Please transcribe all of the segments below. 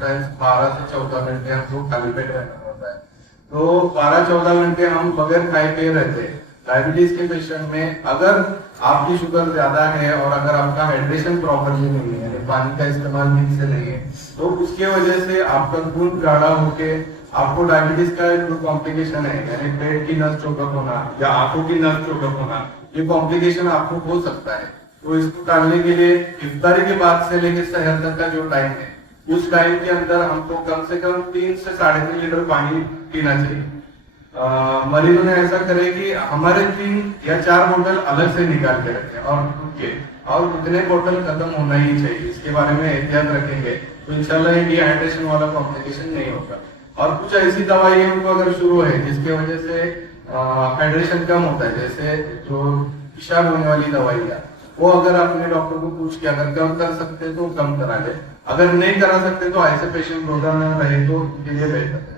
12 से 14 घंटे हमको खाली पेट रहना होता है। तो 12-14 घंटे हम बगैर खाए पिए रहते हैं। डायबिटीज के पेशेंट में अगर आपकी शुगर ज्यादा है और अगर आपका हाइड्रेशन प्रॉपरली नहीं है, यानी पानी का इस्तेमाल ठीक से नहीं है, तो उसके वजह से आपका खून गाढ़ा होके आपको डायबिटीज का जो कॉम्प्लिकेशन है, यानी पेट की नस चौकअप होना या आंखों की नस चौकअप होना, ये कॉम्प्लिकेशन आपको हो सकता है। तो इसको टालने के लिए इफ्तारी के बाद से लेकर सहर तक का जो टाइम है, उस टाइम के अंदर हमको कम से कम 3 से 3.5 लीटर पानी पीना चाहिए। मरीजों ने ऐसा करे कि हमारे 3 या 4 बोतल अलग से निकाल के रखें और रुके, और उतने बोतल खत्म होना ही चाहिए। इसके बारे में एहतियात रखेंगे तो इंशाल्लाह ये डिहाइड्रेशन वाला कॉम्प्लिकेशन नहीं होगा। और कुछ ऐसी दवाई उनको अगर शुरू है जिसके वजह से हाइड्रेशन कम होता है, जैसे जो पेशाब होने वाली दवाइयाँ, वो अगर अपने डॉक्टर को पूछ के अगर कम कर सकते तो कम करा ले, अगर नहीं करा सकते तो ऐसे पेशेंट रोजा न रहे तो उनके लिए बेहतर है।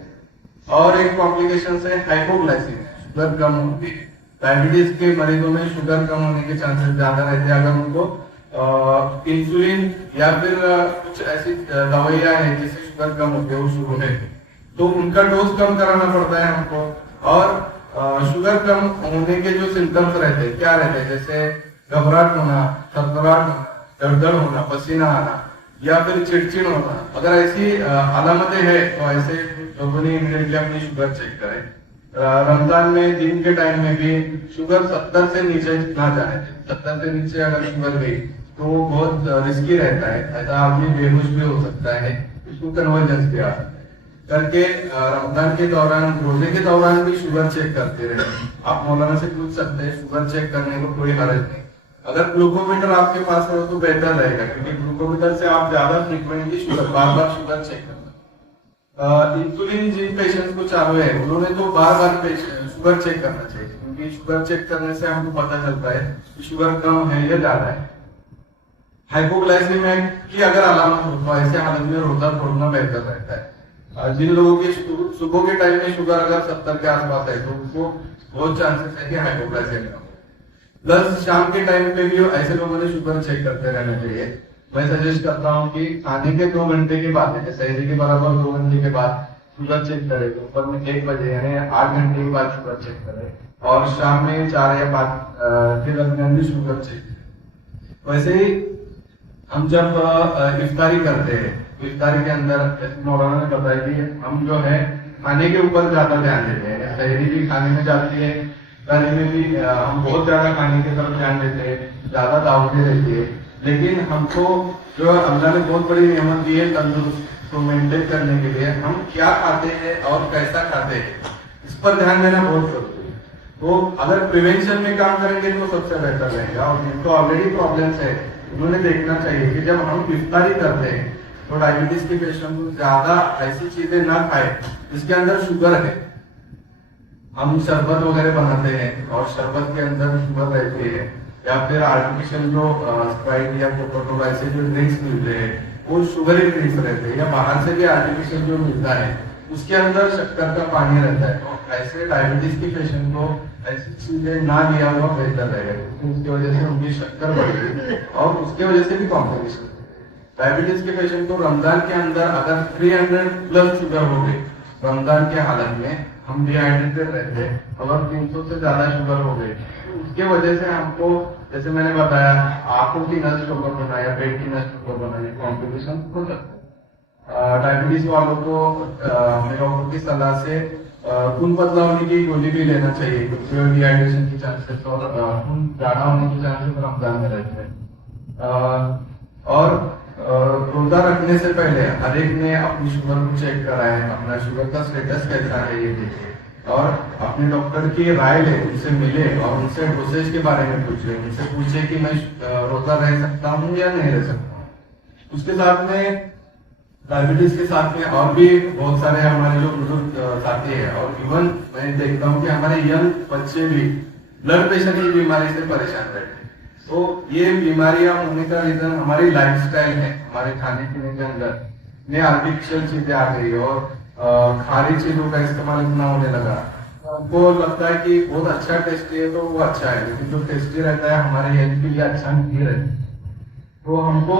और एक कॉम्प्लिकेशन से हाइपोग्लाइसीमिया, शुगर कम होती है। डायबिटीज के मरीजों में शुगर कम होने के चांसेस ज्यादा रहते हैं अगर उनको इंसुलिन या फिर कुछ ऐसी दवाइयां हैं जिससे शुगर कम होती है वो शुरू है, तो उनका डोज कम कराना पड़ता है हमको। और शुगर कम होने के जो सिम्टम्स रहते हैं क्या रहते हैं, जैसे घबराहट होना, थरथराहट होना, दर्द होना, पसीना आना या फिर चिड़चिड़ होना, अगर ऐसी अलामतें हैं तो ऐसे लोगों ने इमीडिएटली अपनी शुगर चेक करें। रमजान में दिन के टाइम में भी शुगर 70 से नीचे ना जाए, 70 से नीचे अगर शुगर गई तो वो बहुत रिस्की रहता है, ऐसा आदमी बेहोश भी हो सकता है, उसको कन्वर्जेंस भी आ सकता है। करके रमजान के दौरान, रोजे के दौरान भी शुगर चेक करते रहे। आप मौलाना से पूछ सकते हैं, शुगर चेक करने को कोई हर्ज नहीं। अगर ग्लूकोमीटर आपके पास हो तो बेहतर रहेगा, क्योंकि ग्लूकोमीटर से आप ज्यादा फ्रीक्वेंटली शुगर बार बार शुगर चेक करना। इंसुलिन जिन पेशेंट्स को चालू है उन्होंने तो बार बार शुगर चेक करना चाहिए, क्योंकि शुगर चेक करने से हमको पता चलता है कि शुगर कम है या ज्यादा है। हाइपोग्लाइसीमिया की अगर अलामत हो तो ऐसे हालत में रोजा छोड़ना बेहतर रहता है। जिन लोगों की सुबह के टाइम में शुगर अगर 70 के आसपास है तो उनको बहुत चांसेस है कि हाइपोग्लाइसीमिया हो। प्लस शाम के टाइम पे भी ऐसे लोगों ने शुगर चेक करते रहना चाहिए। मैं सजेस्ट करता हूँ कि खाने के 2 घंटे के बाद, सहरी के बराबर 2 घंटे के बाद शुगर चेक करे, तो ऊपर में 1 बजे यानी 8 घंटे के बाद शुगर चेक करे, और शाम में 4 या 5 के दरमियान भी शुगर चेक। वैसे ही हम जब इफ्तारी करते हैं, इफ्तारी के अंदर मौलाना ने बताया कि हम जो है खाने के ऊपर ज्यादा ध्यान देते हैं। सहरी भी खाने में जाती है, इफ्तारी में भी हम बहुत ज्यादा खाने की तरफ ध्यान देते हैं, ज्यादा दावतें रहती है। लेकिन हमको जो अल्लाह ने बहुत बड़ी नेमत दी है तंदुरुस्त को मेंटेन करने के लिए, हम क्या खाते हैं और कैसा खाते हैं, इस पर ध्यान देना बहुत जरूरी है। तो अगर प्रिवेंशन में काम करेंगे तो सबसे बेहतर रहेगा। और जिनको ऑलरेडी प्रॉब्लम्स है उन्होंने देखना चाहिए कि जब हम इफ्तारी करते हैं तो डायबिटीज के पेशेंट को ज्यादा ऐसी चीजें ना खाए जिसके अंदर शुगर है। हम शरबत वगैरह बनाते हैं और शरबत के अंदर शुगर रहती है, या फिर आर्टिफिशियल जो स्प्राइट या कोका-कोला ऐसे जो ड्रिंक्स मिलते हैं वो शुगर ही ड्रिंक्स रहते हैं, या बाहर से भी आर्टिफिशियल जो मिलता है उसके अंदर शक्कर का पानी रहता है। तो ऐसे डायबिटीज के पेशेंट को ऐसी चीजें ना लिया हुआ बेहतर रहेगा, क्योंकि उसकी वजह से उनकी शक्कर बढ़ेगी और उसके वजह से भी कॉम्प्लिकेशन। डायबिटीज के पेशेंट को रमजान के अंदर अगर 300 प्लस शुगर हो गई, रमजान के हालत में हम डिहाइड्रेटेड रहते हैं, अगर 300 से ज्यादा शुगर हो गई, उसके वजह से हमको, जैसे मैंने बताया, आंखों की नस चौकअप होना या पेट की नस चौकअप होना, ये कॉम्प्लिकेशन हो सकता है। डायबिटीज वालों को अपने डॉक्टर की सलाह से खून पतला होने की गोली भी लेना चाहिए, क्योंकि डिहाइड्रेशन की चांसेस और खून गाढ़ा होने की चांसेस रमजान में रहते हैं। और रोजा रखने से पहले हर एक ने अपनी शुगर को चेक कराए, अपना शुगर का स्टेटस कैसा है ये देखिए, और अपने डॉक्टर की राय ले, उनसे मिले और उनसे डोसेज के बारे में पूछे, उनसे पूछे कि मैं रोजा रह सकता हूँ या नहीं रह सकता हूँ। उसके साथ में डायबिटीज के साथ में और भी बहुत सारे हमारे जो बुजुर्ग साथी है, और इवन मैं देखता हूँ कि हमारे यंग बच्चे भी ब्लड प्रेशर की बीमारी से परेशान रहते हैं। तो ये बीमारियां होने का रीजन हमारी लाइफस्टाइल है, हमारे खाने पीने के अंदर नए आर्टिफिशियल चीजें आ गई और खारी चीजों का इस्तेमाल इतना होने लगा। हमको लगता है कि बहुत अच्छा टेस्टी है तो वो अच्छा है, लेकिन जो टेस्टी रहता है हमारे हेल्थ के लिए अच्छा नहीं रहता। तो हमको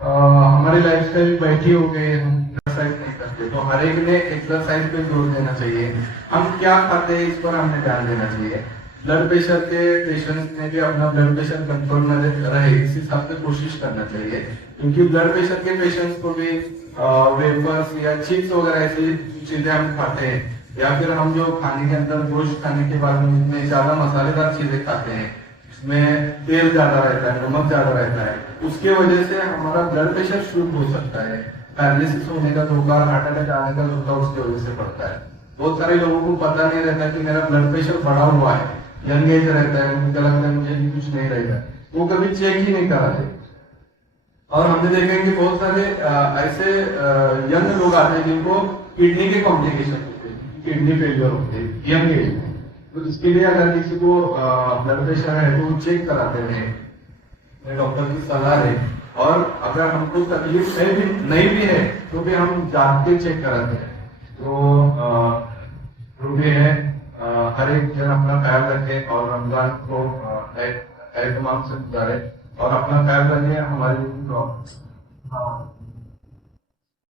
हमारी लाइफस्टाइल बैठी हो गई, हम एक्सरसाइज नहीं करते, तो हर एक ने एक्सरसाइज पे जोर देना चाहिए। हम क्या खाते हैं इस पर हमें ध्यान देना चाहिए। ब्लड प्रेशर के पेशेंट्स ने भी अपना ब्लड प्रेशर कंट्रोल में रहे इस हिसाब से कोशिश करना चाहिए, क्योंकि ब्लड प्रेशर के पेशेंट्स को भी वेफर्स या चिप्स वगैरह ऐसी चीजें हम खाते हैं, या फिर हम जो खाने के अंदर गोश्त खाने के बाद में ज्यादा मसालेदार चीजें खाते हैं, इसमें तेल ज्यादा रहता है, नमक ज्यादा रहता है, उसके वजह से हमारा ब्लड प्रेशर शुरू हो सकता है। पैरालिसिस होने का धोखा, हार्ट अटैक आने का धोखा उसकी वजह से पड़ता है। बहुत सारे लोगों को पता नहीं रहता कि मेरा ब्लड प्रेशर बढ़ा हुआ है, यंग एज रहता है, उनको लगता है मुझे भी कुछ नहीं रहेगा, वो कभी चेक ही नहीं कराते। और हमने देखा है कि बहुत सारे ऐसे यंग लोग आते हैं जिनको किडनी के कॉम्प्लिकेशन होते हैं, किडनी फेलियर होते हैं यंग एज में। तो इसके लिए अगर किसी को ब्लड प्रेशर है तो चेक कराते हैं, डॉक्टर की सलाह है। और अगर हमको तकलीफ है भी नहीं भी है तो भी हम जाके चेक कराते हैं। तो जो भी है हर एक जन अपना ख्याल रखे और रमजान को एहतमाम से गुजारे और अपना ख्याल रखे। हमारी